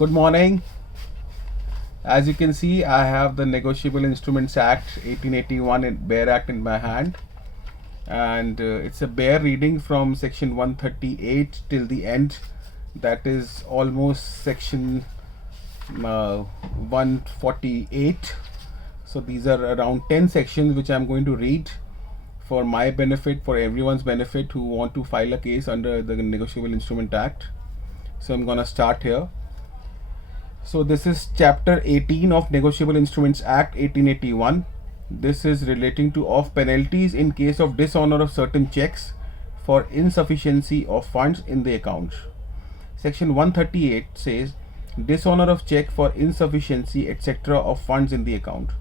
Good morning. As you can see, I have the Negotiable Instruments Act 1881 in Bare Act in my hand, and it's a bare reading from section 138 till the end. That is almost section 148. So these are around 10 sections which I'm going to read for my benefit, for everyone's benefit who want to file a case under the Negotiable Instrument Act. So I'm gonna start here. So this is chapter 18 of Negotiable Instruments Act 1881. This is relating to of penalties in case of dishonor of certain checks for insufficiency of funds in the account. Section 138 says dishonor of check for insufficiency etc. of funds in the account.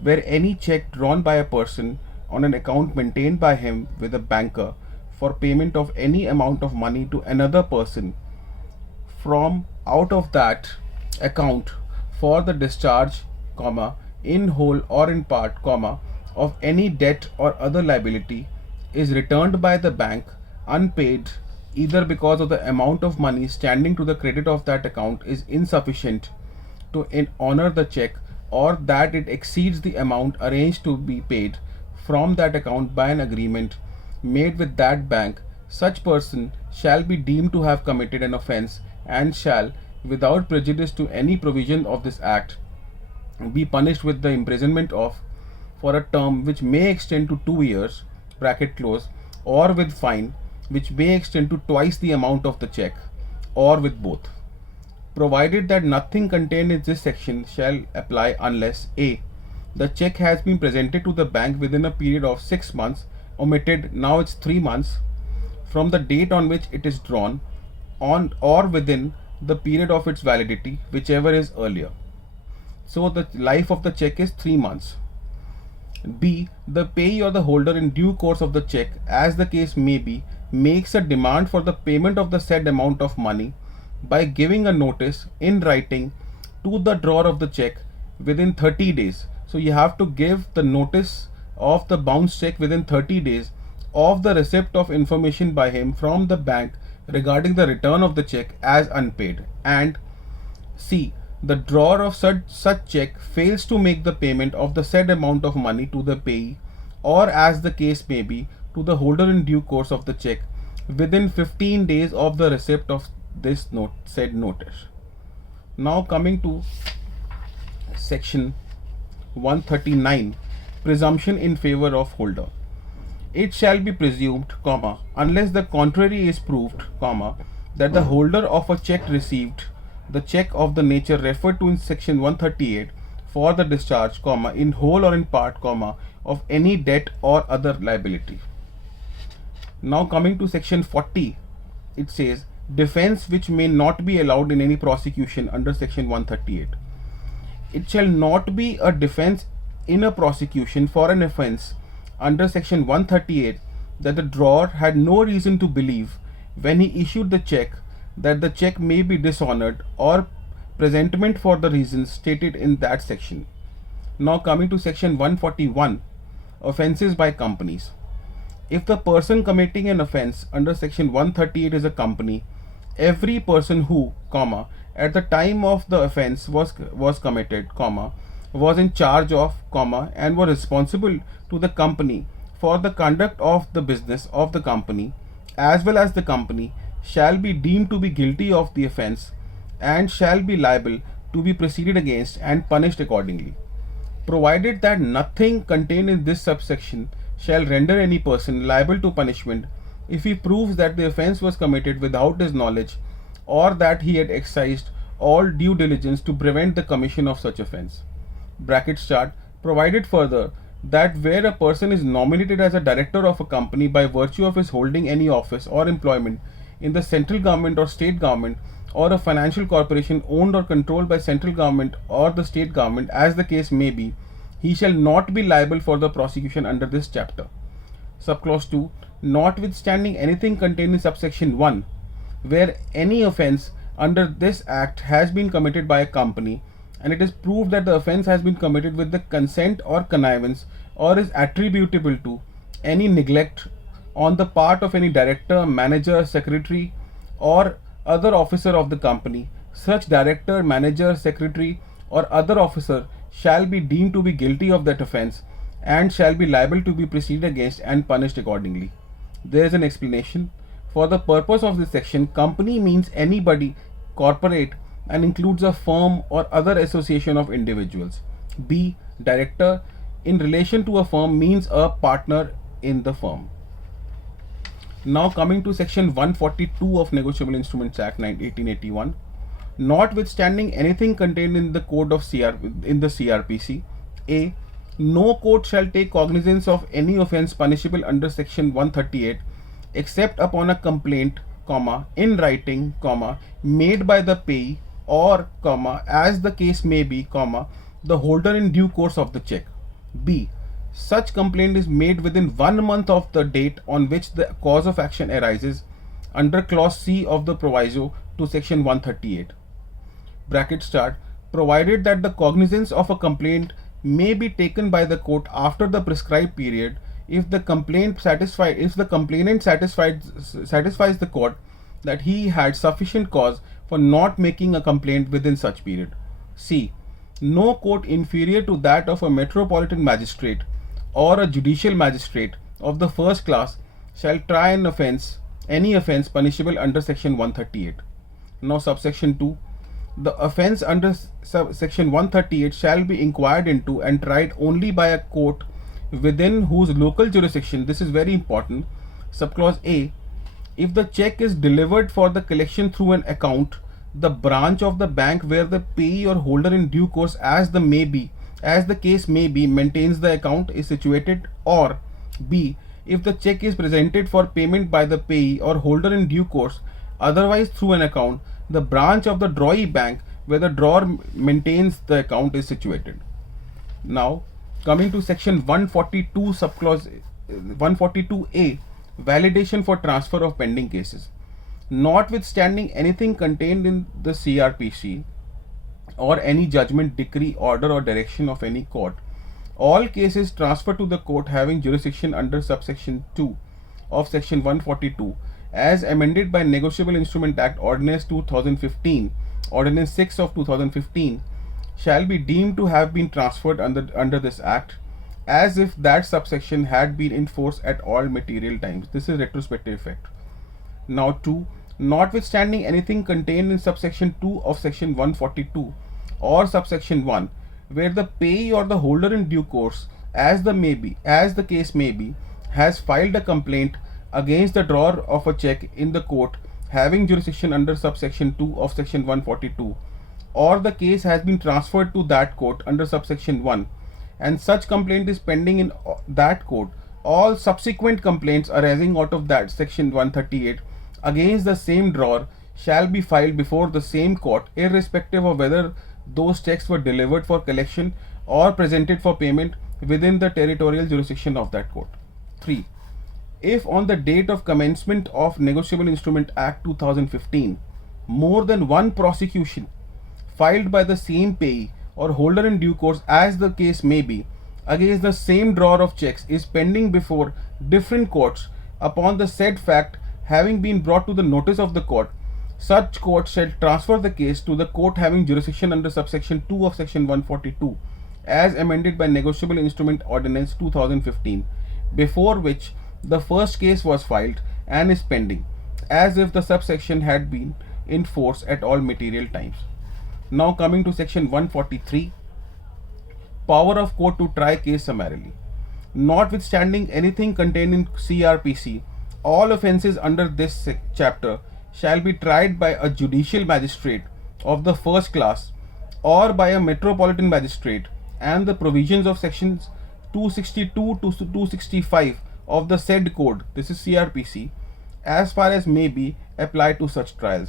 Where any check drawn by a person on an account maintained by him with a banker for payment of any amount of money to another person from out of that account for the discharge, in whole or in part, of any debt or other liability is returned by the bank unpaid either because of the amount of money standing to the credit of that account is insufficient to honor the check, or that it exceeds the amount arranged to be paid from that account by an agreement made with that bank, such person shall be deemed to have committed an offence and shall, without prejudice to any provision of this act, be punished with the imprisonment of for a term which may extend to 2 years (bracket close), or with fine which may extend to twice the amount of the check, or with both, provided that nothing contained in this section shall apply unless a. the check has been presented to the bank within a period of 6 months omitted, now it's 3 months, from the date on which it is drawn on, or within the period of its validity, whichever is earlier. So the life of the check is 3 months. B. The payee or the holder in due course of the check, as the case may be, makes a demand for the payment of the said amount of money by giving a notice in writing to the drawer of the check within 30 days. So you have to give the notice of the bounce check within 30 days of the receipt of information by him from the bank regarding the return of the check as unpaid. And C. The drawer of such check fails to make the payment of the said amount of money to the payee, or as the case may be, to the holder in due course of the check within 15 days of the receipt of this said notice. Now coming to section 139, presumption in favor of holder. It shall be presumed, unless the contrary is proved, that the holder of a check received the check of the nature referred to in section 138 for the discharge, in whole or in part, of any debt or other liability. Now coming to section 40, it says defense which may not be allowed in any prosecution under section 138. It shall not be a defense in a prosecution for an offence under section 138 that the drawer had no reason to believe when he issued the check that the check may be dishonored, or presentment for the reasons stated in that section. Now coming to section 141, offences by companies. If the person committing an offence under section 138 is a company, every person who, at the time of the offence was committed, was in charge of, and was responsible to the company for the conduct of the business of the company, as well as the company, shall be deemed to be guilty of the offence and shall be liable to be proceeded against and punished accordingly, provided that nothing contained in this subsection shall render any person liable to punishment if he proves that the offence was committed without his knowledge, or that he had exercised all due diligence to prevent the commission of such offence. Bracket start. Provided further that where a person is nominated as a director of a company by virtue of his holding any office or employment in the central government or state government, or a financial corporation owned or controlled by central government or the state government, as the case may be, he shall not be liable for the prosecution under this chapter. Subclause 2. Notwithstanding anything contained in subsection 1, where any offence under this act has been committed by a company, and it is proved that the offence has been committed with the consent or connivance, or is attributable to any neglect on the part of any director, manager, secretary, or other officer of the company, such director, manager, secretary, or other officer shall be deemed to be guilty of that offence and shall be liable to be proceeded against and punished accordingly. There is an explanation. For the purpose of this section, company means anybody, corporate, and includes a firm or other association of individuals. B. Director in relation to a firm means a partner in the firm. Now coming to section 142 of Negotiable Instruments Act 1881. Notwithstanding anything contained in the code of in the CRPC, A. No court shall take cognizance of any offence punishable under section 138 except upon a complaint, in writing, made by the payee or, as the case may be, the holder in due course of the check. B. Such complaint is made within 1 month of the date on which the cause of action arises under clause C of the proviso to section 138. Bracket start. Provided that the cognizance of a complaint may be taken by the court after the prescribed period if the complainant satisfies the court that he had sufficient cause for not making a complaint within such period. C. No court inferior to that of a metropolitan magistrate or a judicial magistrate of the first class shall try any offence punishable under section 138. Now subsection 2. The offence under section 138 shall be inquired into and tried only by a court within whose local jurisdiction, this is very important, subclause A, if the check is delivered for the collection through an account, the branch of the bank where the payee or holder in due course as the case may be maintains the account is situated, or B, if the check is presented for payment by the payee or holder in due course otherwise through an account, the branch of the drawee bank where the drawer maintains the account is situated. Now coming to section 142 subclause 142A, validation for transfer of pending cases. Notwithstanding anything contained in the CRPC or any judgment, decree, order or direction of any court, all cases transferred to the court having jurisdiction under subsection 2 of section 142 as amended by Negotiable Instrument Act Ordinance 2015, Ordinance 6 of 2015, shall be deemed to have been transferred under this act as if that subsection had been in force at all material times. This is retrospective effect. Now 2. Notwithstanding anything contained in subsection 2 of section 142 or subsection 1, where the payee or the holder in due course, as the case may be, has filed a complaint against the drawer of a check in the court having jurisdiction under subsection 2 of section 142, or the case has been transferred to that court under subsection 1, and such complaint is pending in that court, all subsequent complaints arising out of that section 138 against the same drawer shall be filed before the same court, irrespective of whether those checks were delivered for collection or presented for payment within the territorial jurisdiction of that court. 3. If on the date of commencement of Negotiable Instrument Act 2015, more than one prosecution filed by the same payee or holder in due course as the case may be against the same drawer of checks is pending before different courts upon the said fact having been brought to the notice of the court, such court shall transfer the case to the court having jurisdiction under subsection 2 of section 142 as amended by Negotiable Instrument Ordinance 2015, before which the first case was filed and is pending, as if the subsection had been in force at all material times. Now coming to section 143, power of court to try case summarily. Notwithstanding anything contained in CRPC, all offences under this chapter shall be tried by a judicial magistrate of the first class or by a metropolitan magistrate, and the provisions of sections 262 to 265 of the said code, this is CRPC, as far as may be, apply to such trials,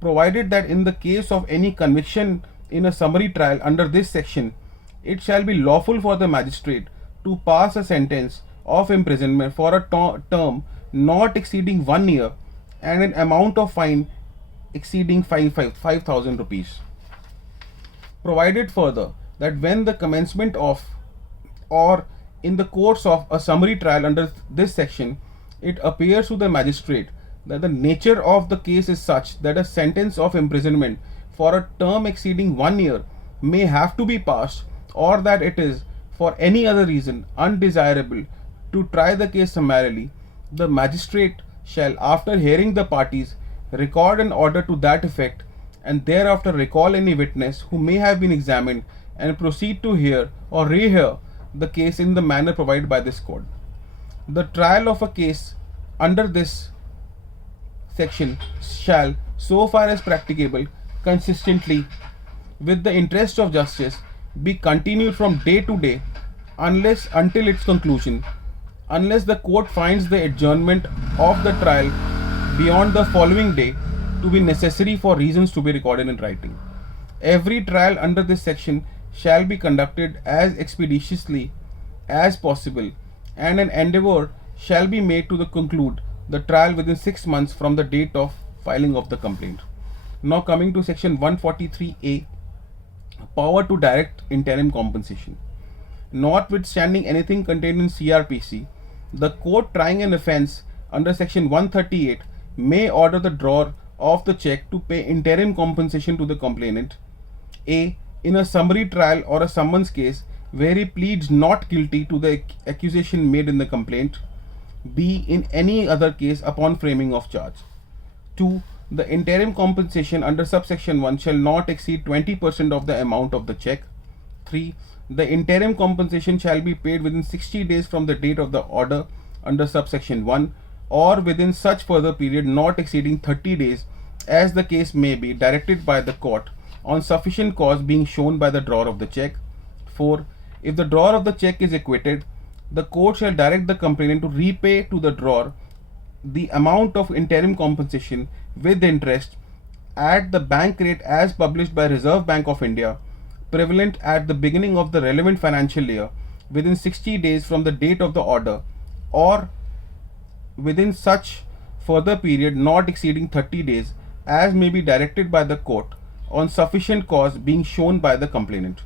provided that in the case of any conviction in a summary trial under this section, it shall be lawful for the magistrate to pass a sentence of imprisonment for a term not exceeding 1 year and an amount of fine exceeding 5,000 rupees. Provided further that when the commencement of or in the course of a summary trial under this section, it appears to the magistrate that the nature of the case is such that a sentence of imprisonment for a term exceeding 1 year may have to be passed, or that it is, for any other reason, undesirable to try the case summarily, the magistrate shall, after hearing the parties, record an order to that effect, and thereafter recall any witness who may have been examined, and proceed to hear or rehear the case in the manner provided by this code. The trial of a case under this section shall, so far as practicable, consistently with the interest of justice, be continued from day to day until its conclusion, unless the court finds the adjournment of the trial beyond the following day to be necessary for reasons to be recorded in writing. Every trial under this section shall be conducted as expeditiously as possible, and an endeavour shall be made to conclude the trial within 6 months from the date of filing of the complaint. Now coming to section 143A, power to direct interim compensation. Notwithstanding anything contained in CRPC, the court trying an offence under section 138 may order the drawer of the cheque to pay interim compensation to the complainant, A, in a summary trial or a summons case where he pleads not guilty to the accusation made in the complaint, B, in any other case upon framing of charge. 2. The interim compensation under subsection 1 shall not exceed 20% of the amount of the cheque. 3. The interim compensation shall be paid within 60 days from the date of the order under subsection 1, or within such further period not exceeding 30 days as the case may be, directed by the court on sufficient cause being shown by the drawer of the cheque. 4. If the drawer of the cheque is acquitted, the court shall direct the complainant to repay to the drawer the amount of interim compensation with interest at the bank rate as published by Reserve Bank of India, prevalent at the beginning of the relevant financial year, within 60 days from the date of the order, or within such further period not exceeding 30 days as may be directed by the court on sufficient cause being shown by the complainant.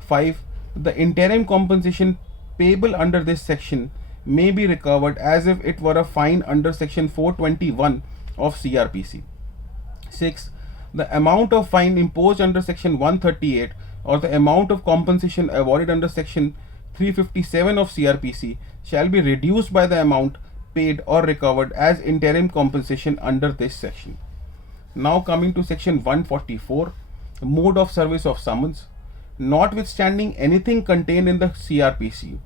5. The interim compensation payable under this section may be recovered as if it were a fine under section 421 of CRPC. 6. The amount of fine imposed under section 138 or the amount of compensation awarded under section 357 of CRPC shall be reduced by the amount paid or recovered as interim compensation under this section. Now coming to section 144, mode of service of summons. Notwithstanding anything contained in the CRPC,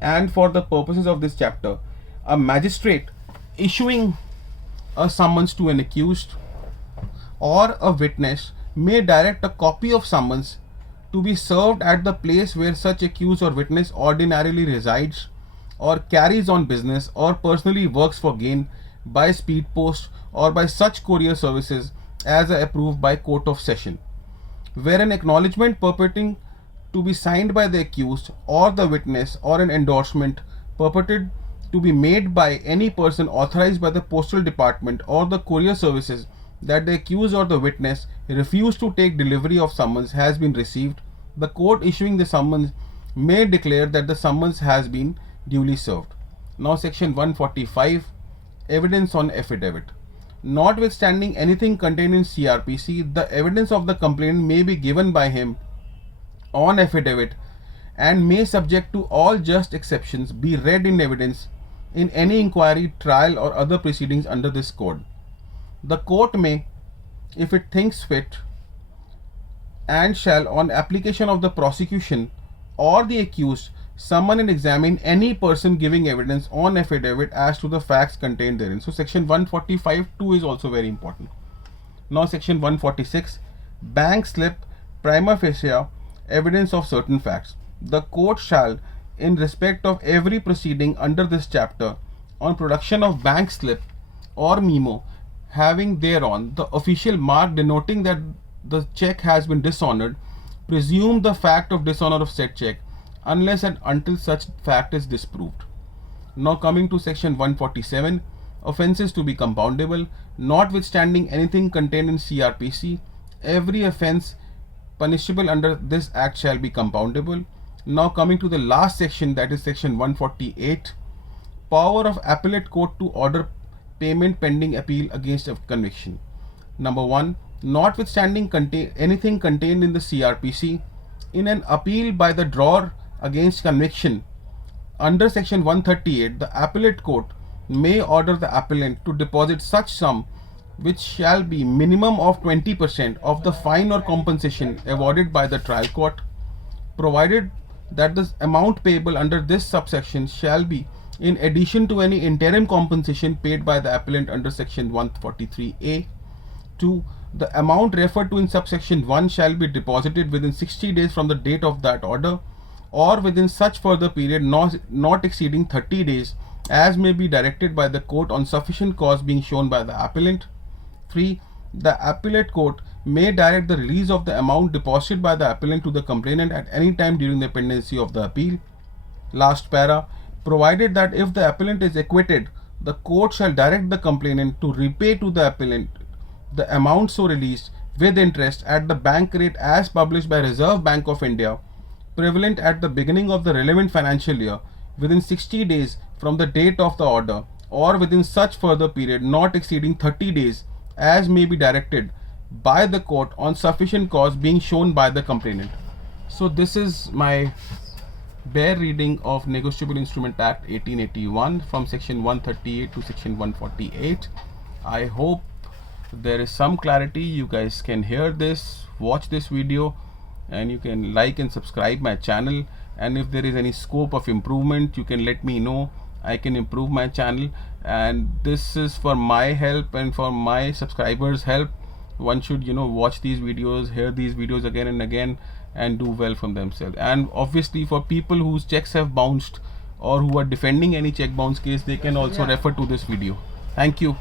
and for the purposes of this chapter, a magistrate issuing a summons to an accused or a witness may direct a copy of summons to be served at the place where such accused or witness ordinarily resides or carries on business or personally works for gain by speed post or by such courier services as are approved by Court of Session, where an acknowledgement purporting to be signed by the accused or the witness or an endorsement purported to be made by any person authorized by the Postal Department or the courier services that the accused or the witness refused to take delivery of summons has been received, the court issuing the summons may declare that the summons has been duly served. Now section 145, evidence on affidavit. Notwithstanding anything contained in CRPC, the evidence of the complainant may be given by him on affidavit and may, subject to all just exceptions, be read in evidence in any inquiry, trial or other proceedings under this code. The court may, if it thinks fit, and shall, on application of the prosecution or the accused, summon and examine any person giving evidence on affidavit as to the facts contained therein. So section 145(2) is also very important. Now section 146, bank slip prima facie evidence of certain facts. The court shall, in respect of every proceeding under this chapter, on production of bank slip or memo having thereon the official mark denoting that the cheque has been dishonored, presume the fact of dishonor of said cheque unless and until such fact is disproved. Now coming to section 147, offences to be compoundable. Notwithstanding anything contained in CRPC, every offence punishable under this act shall be compoundable. Now coming to the last section, that is section 148, power of appellate court to order payment pending appeal against a conviction. Number 1, notwithstanding anything contained in the CRPC, in an appeal by the drawer against conviction under section 138, the appellate court may order the appellant to deposit such sum which shall be minimum of 20% of the fine or compensation awarded by the trial court, provided that the amount payable under this subsection shall be in addition to any interim compensation paid by the appellant under section 143A. 2. The amount referred to in subsection 1 shall be deposited within 60 days from the date of that order, or within such further period not exceeding 30 days, as may be directed by the court on sufficient cause being shown by the appellant. 3. The appellate court may direct the release of the amount deposited by the appellant to the complainant at any time during the pendency of the appeal. Last para, provided that if the appellant is acquitted, the court shall direct the complainant to repay to the appellant the amount so released with interest at the bank rate as published by Reserve Bank of India, prevalent at the beginning of the relevant financial year, within 60 days from the date of the order, or within such further period not exceeding 30 days, as may be directed by the court on sufficient cause being shown by the complainant. So this is my bare reading of Negotiable Instrument Act 1881 from section 138 to section 148. I hope there is some clarity. You guys can hear this, watch this video, and you can like and subscribe my channel. And if there is any scope of improvement, you can let me know. I can improve my channel, and this is for my help and for my subscribers' help. One should, watch these videos, hear these videos again and again, and do well from themselves. And obviously for people whose checks have bounced or who are defending any check bounce case, they can also refer to this video. Thank you.